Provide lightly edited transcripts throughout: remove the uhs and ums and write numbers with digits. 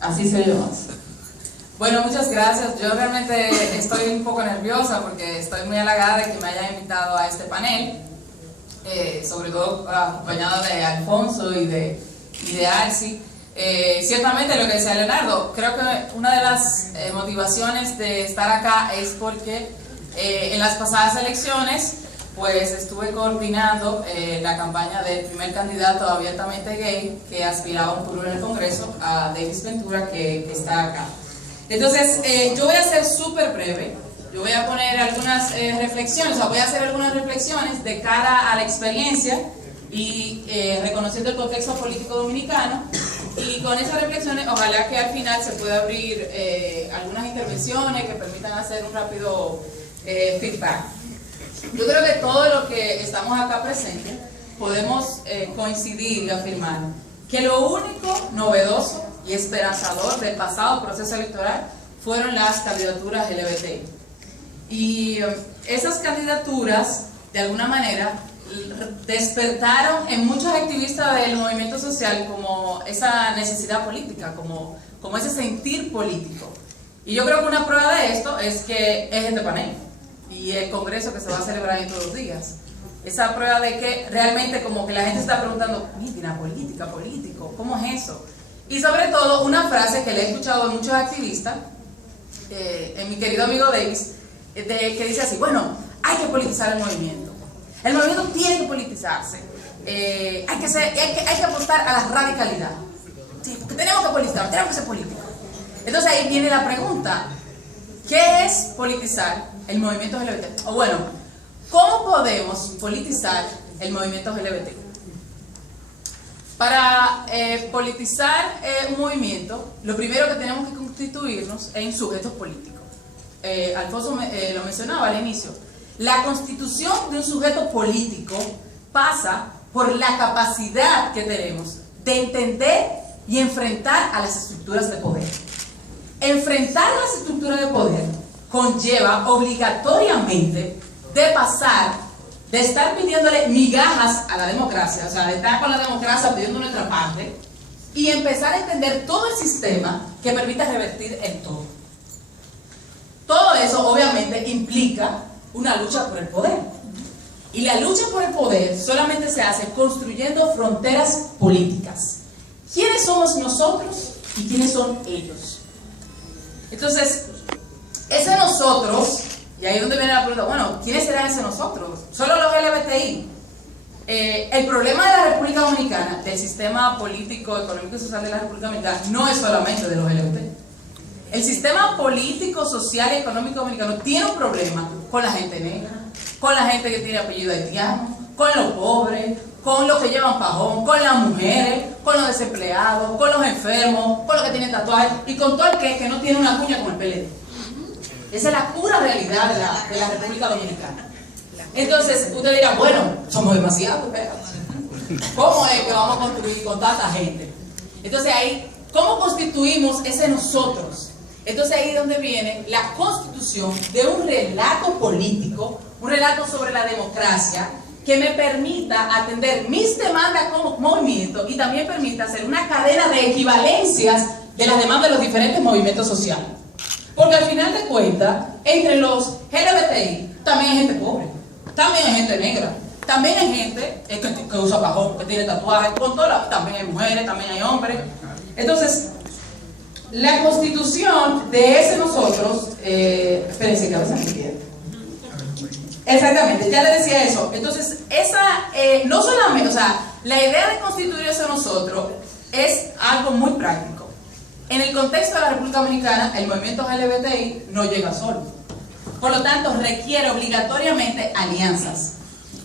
Así se oye más. Bueno, muchas gracias. Yo realmente estoy un poco nerviosa porque estoy muy halagada de que me hayan invitado a este panel, sobre todo acompañado de Alfonso y de Arsi. Ciertamente lo que decía Leonardo, creo que una de las motivaciones de estar acá es porque en las pasadas elecciones pues estuve coordinando la campaña del primer candidato abiertamente gay que aspiraba a un curul en el Congreso, a Davis Ventura, que está acá. Entonces, yo voy a ser súper breve. Yo voy a poner algunas reflexiones, o sea, voy a hacer algunas reflexiones de cara a la experiencia y reconociendo el contexto político dominicano. Y con esas reflexiones, ojalá que al final se pueda abrir algunas intervenciones que permitan hacer un rápido feedback. Yo creo que todo lo que estamos acá presentes podemos coincidir y afirmar que lo único novedoso y esperanzador del pasado proceso electoral fueron las candidaturas LGBTI. Y esas candidaturas, de alguna manera, despertaron en muchos activistas del movimiento social como esa necesidad política, como ese sentir político. Y yo creo que una prueba de esto es que es este panel y el congreso que se va a celebrar en todos los días. Esa prueba de que realmente como que la gente está preguntando, mira, política, político, ¿cómo es eso? Y sobre todo una frase que le he escuchado de muchos activistas, en mi querido amigo Davis, que dice así, bueno, hay que politizar el movimiento tiene que politizarse, hay que apostar a la radicalidad, sí, porque tenemos que politizar, tenemos que ser políticos. Entonces ahí viene la pregunta, ¿qué es politizar el movimiento LGBT? O bueno, ¿cómo podemos politizar el movimiento LGBT? Para politizar un movimiento, lo primero que tenemos que constituirnos es en sujetos políticos. Alfonso lo mencionaba al inicio. La constitución de un sujeto político pasa por la capacidad que tenemos de entender y enfrentar a las estructuras de poder. Enfrentar las estructuras de poder conlleva obligatoriamente de pasar de estar pidiéndole migajas a la democracia, o sea, de estar con la democracia pidiendo nuestra parte, y empezar a entender todo el sistema que permita revertir el todo. Todo eso obviamente implica una lucha por el poder. Y la lucha por el poder solamente se hace construyendo fronteras políticas. ¿Quiénes somos nosotros y quiénes son ellos? Entonces, ese nosotros, y ahí es donde viene la pregunta, bueno, ¿quiénes serán ese nosotros? ¿Solo los LGBTI? El problema de la República Dominicana, del sistema político, económico y social de la República Dominicana, no es solamente de los LGBT. El sistema político, social y económico dominicano tiene un problema con la gente negra, con la gente que tiene apellido haitiano, con los pobres, con los que llevan pajón, con las mujeres, con los desempleados, con los enfermos, con los que tienen tatuajes y con todo el que no tiene una cuña como el PLD. Esa es la pura realidad de la República Dominicana. Entonces, usted dirá, bueno, somos demasiados, ¿verdad? ¿Cómo es que vamos a construir con tanta gente? Entonces ahí, ¿cómo constituimos ese nosotros? Entonces ahí es donde viene la constitución de un relato político, un relato sobre la democracia, que me permita atender mis demandas como movimiento y también permita hacer una cadena de equivalencias de las demandas de los diferentes movimientos sociales. Porque al final de cuentas, entre los LGBTI también hay gente pobre, también hay gente negra, también hay gente que usa pajón, que tiene tatuajes, con todo, también hay mujeres, también hay hombres. Entonces, la constitución de ese nosotros, espérense que a veces me pierdo. Exactamente, ya le decía eso. Entonces, no solamente, o sea, la idea de constituir ese nosotros es algo muy práctico. En el contexto de la República Dominicana, el movimiento LGBTI no llega solo. Por lo tanto, requiere obligatoriamente alianzas.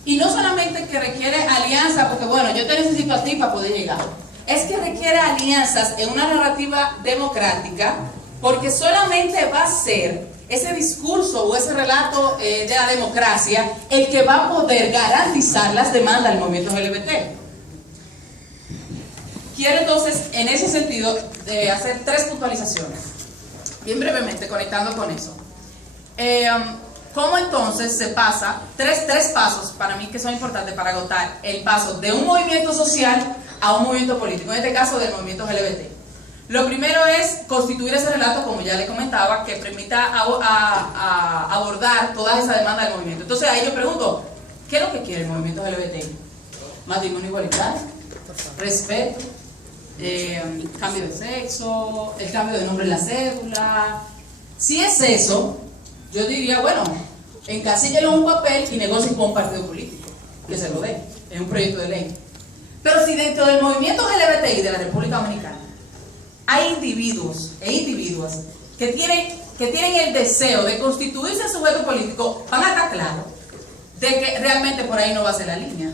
Y no solamente que requiere alianzas, porque bueno, yo te necesito a ti para poder llegar. Es que requiere alianzas en una narrativa democrática, porque solamente va a ser ese discurso o ese relato de la democracia el que va a poder garantizar las demandas del movimiento LGBT. Quiero entonces, en ese sentido, hacer tres puntualizaciones, bien brevemente, conectando con eso. ¿Cómo entonces se pasa? Tres pasos para mí que son importantes para agotar el paso de un movimiento social a un movimiento político, en este caso del movimiento LGBT. Lo primero es constituir ese relato, como ya le comentaba, que permita abordar todas esas demandas del movimiento. Entonces ahí yo pregunto, ¿qué es lo que quiere el movimiento LGBTI? Matrimonio igualitario, respeto, cambio de sexo, el cambio de nombre en la cédula. Si es eso, yo diría, bueno, encasíllelo en un papel y negocie con un partido político, que se lo dé, en un proyecto de ley. Pero si dentro del movimiento LGBTI de la República Dominicana hay individuos e individuas que tienen el deseo de constituirse en sujeto político, van a estar claros de que realmente por ahí no va a ser la línea.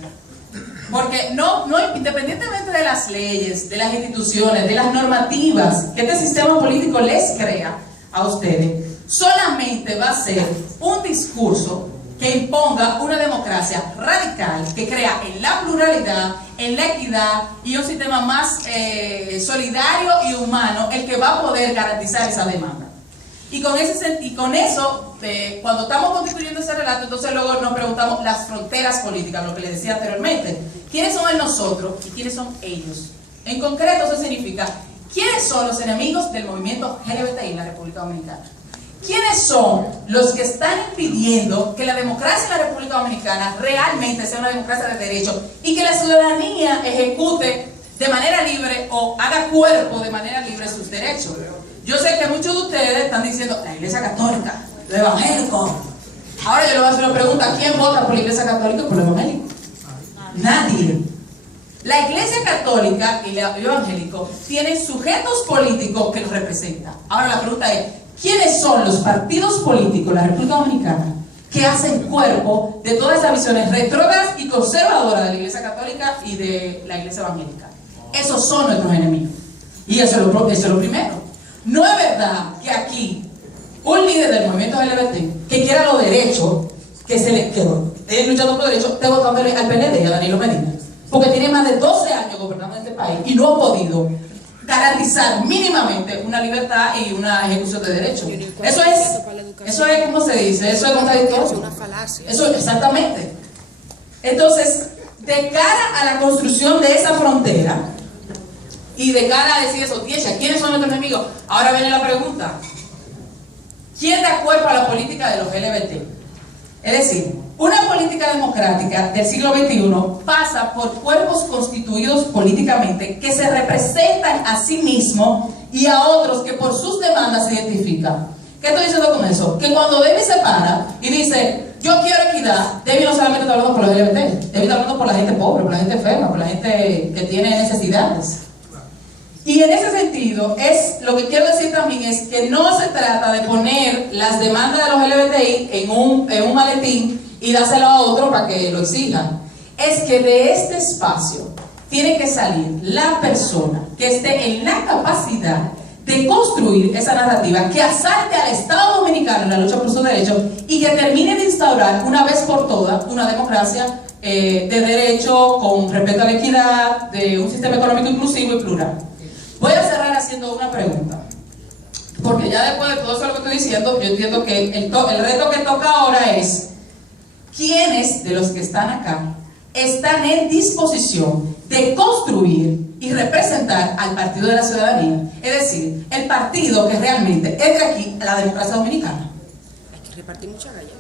Porque no, independientemente de las leyes, de las instituciones, de las normativas que este sistema político les crea a ustedes, solamente va a ser un discurso que imponga una democracia radical que crea en la pluralidad, en la equidad y un sistema más solidario y humano, el que va a poder garantizar esa demanda. Y con eso, cuando estamos constituyendo ese relato, entonces luego nos preguntamos las fronteras políticas, lo que les decía anteriormente. ¿Quiénes son el nosotros y quiénes son ellos? En concreto, eso significa, ¿quiénes son los enemigos del movimiento LGBTI en la República Dominicana? ¿Quiénes son los que están impidiendo que la democracia en la República Dominicana realmente sea una democracia de derecho y que la ciudadanía ejecute de manera libre o haga cuerpo de manera libre sus derechos? Yo sé que muchos de ustedes están diciendo, la Iglesia Católica, los evangélicos. Ahora yo le voy a hacer una pregunta, ¿quién vota por la Iglesia Católica o por los evangélicos? Nadie. La Iglesia Católica y los evangélicos tienen sujetos políticos que los representan. Ahora la pregunta es, ¿quiénes son los partidos políticos de la República Dominicana que hacen cuerpo de todas esas visiones retrógradas y conservadoras de la Iglesia Católica y de la Iglesia Evangélica? Esos son nuestros enemigos. Y eso es lo primero. No es verdad que aquí un líder del movimiento LGBT que quiera los derechos, que esté luchando por derechos, esté votando al PLD y a Danilo Medina. Porque tiene más de 12 años gobernando este país y no ha podido garantizar mínimamente una libertad y una ejecución de derechos. Eso es, ¿cómo se dice? Eso es contradictorio. Es una falacia. Eso, exactamente. Entonces, de cara a la construcción de esa frontera y de cara a decir eso, ¿quiénes son nuestros enemigos? Ahora viene la pregunta, ¿quién da cuerpo a la política de los LGBT? Es decir, una política democrática del siglo XXI pasa por cuerpos constituidos políticamente que se representan a sí mismos y a otros que por sus demandas se identifican. ¿Qué estoy diciendo con eso? Que cuando Debbie se para y dice, yo quiero equidad, Debbie no solamente está hablando por los LGBT, Debbie está hablando por la gente pobre, por la gente enferma, por la gente que tiene necesidades. Y en ese sentido, lo que quiero decir también es que no se trata de poner las demandas de los LGBTI en un maletín y dárselo a otro para que lo exijan. Es que de este espacio tiene que salir la persona que esté en la capacidad de construir esa narrativa que asalte al Estado Dominicano en la lucha por sus derechos y que termine de instaurar una vez por todas una democracia de derecho, con respeto a la equidad, de un sistema económico inclusivo y plural. Voy a cerrar haciendo una pregunta, porque ya después de todo eso lo que estoy diciendo, yo entiendo que el reto que toca ahora es ¿quiénes de los que están acá están en disposición de construir y representar al partido de la ciudadanía? Es decir, el partido que realmente es de aquí a la democracia dominicana. Hay que repartir mucha galla.